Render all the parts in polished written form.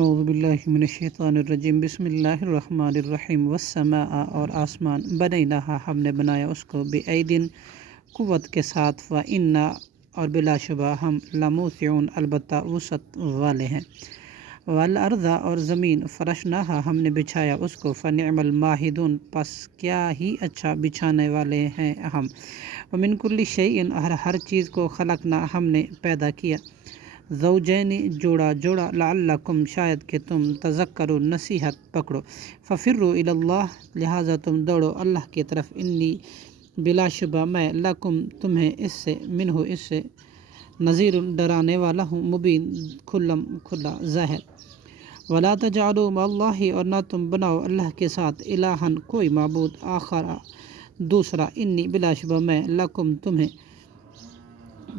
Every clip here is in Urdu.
اعوذ باللہ من الشیطان الرجیم بسم اللہ الرحمن الرحیم والسماء اور آسمان بنیناہا ہم نے بنایا اس کو بِأَیْدٍ قوت کے ساتھ وَإِنَّا اور بلا شبہ ہم لَمُوسِعُونَ البتہ وسعت والے ہیں والارض اور زمین فرشناہا ہم نے بچھایا اس کو فنعم الماہدون پس کیا ہی اچھا بچھانے والے ہیں ہم ومن کل شیء ہر چیز کو خلقنا ہم نے پیدا کیا زوجین جوڑا لعلکم شاید کہ تم تذکرون نصیحت پکڑو ففروا الی اللہ لہٰذا تم دوڑو اللہ کی طرف انی بلا شبہ میں لکم تمہیں اس سے نذیر ڈرانے والا ہوں مبین کھلا ظاہر ولا تجعلوا مع اللہ اور نہ تم بناؤ اللہ کے ساتھ الہا کوئی معبود آخر دوسرا انی بلا شبہ میں لکم تمہیں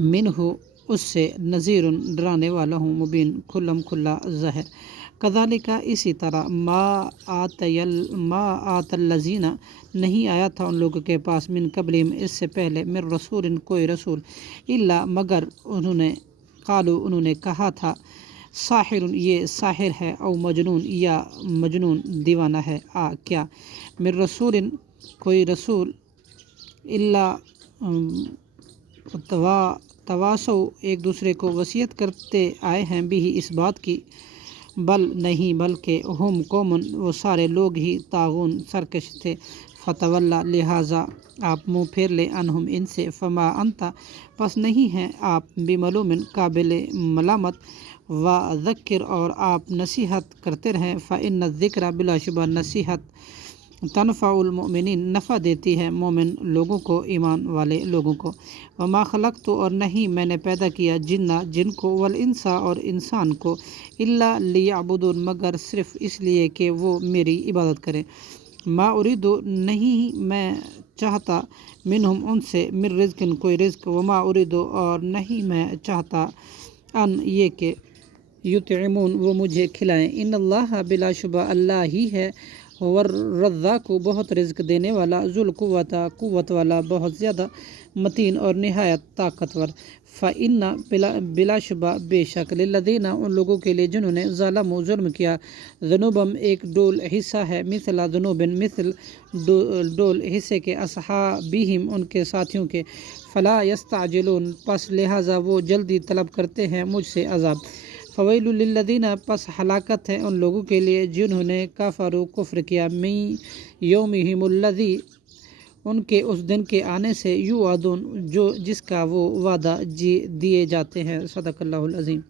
منہ اس سے نذیر ڈرانے والا ہوں مبین کھلا ظاہر کذالک اسی طرح ما آت الذین نہیں آیا تھا ان لوگوں کے پاس من قبلہم اس سے پہلے من رسول کوئی رسول الا مگر انہوں نے کہا تھا ساحر یہ ساحر ہے او مجنون یا مجنون دیوانہ ہے کیا من رسول کوئی رسول الا تواسو ایک دوسرے کو وصیت کرتے آئے ہیں بھی اس بات کی بل نہیں بلکہ ہم قوم وہ سارے لوگ ہی طاغون سرکش تھے فتولا لہٰذا آپ منہ پھیر لے عنہم ان سے فما انت پس نہیں ہیں آپ بملومن قابل ملامت وذکر اور آپ نصیحت کرتے رہیں فإن الذکر بلا شبہ نصیحت تنفع المؤمنین نفع دیتی ہے مومن لوگوں کو ایمان والے لوگوں کو وما خلقت اور نہیں میں نے پیدا کیا جن کو والانسا اور انسان کو الا لیعبدون مگر صرف اس لیے کہ وہ میری عبادت کریں ما اريد نہیں میں چاہتا منہم ان سے من رزق کوئی رزق وما اريد اور نہیں میں چاہتا ان یہ کہ یطعمون وہ مجھے کھلائیں ان اللہ بلا شبہ اللہ ہی ہے والرزاق بہت رزق دینے والا ذوالقوت قوت والا بہت زیادہ متین اور نہایت طاقتور فإن بلا شبہ بے شک للذین ان لوگوں کے لیے جنہوں نے ظالموا ظلم کیا ذنوبم ایک ڈول حصہ ہے مثل ڈول حصے کے اصحابہم ان کے ساتھیوں کے فلا یستعجلون پس لہٰذا وہ جلدی طلب کرتے ہیں مجھ سے عذاب فویل للذین پس ہلاکت ہے ان لوگوں کے لیے جنہوں نے کفروا کفر کیا من یومہم الذی ان کے اس دن کے آنے سے یوعدون جس کا وہ وعدہ دیے جاتے ہیں صدق اللہ العظیم.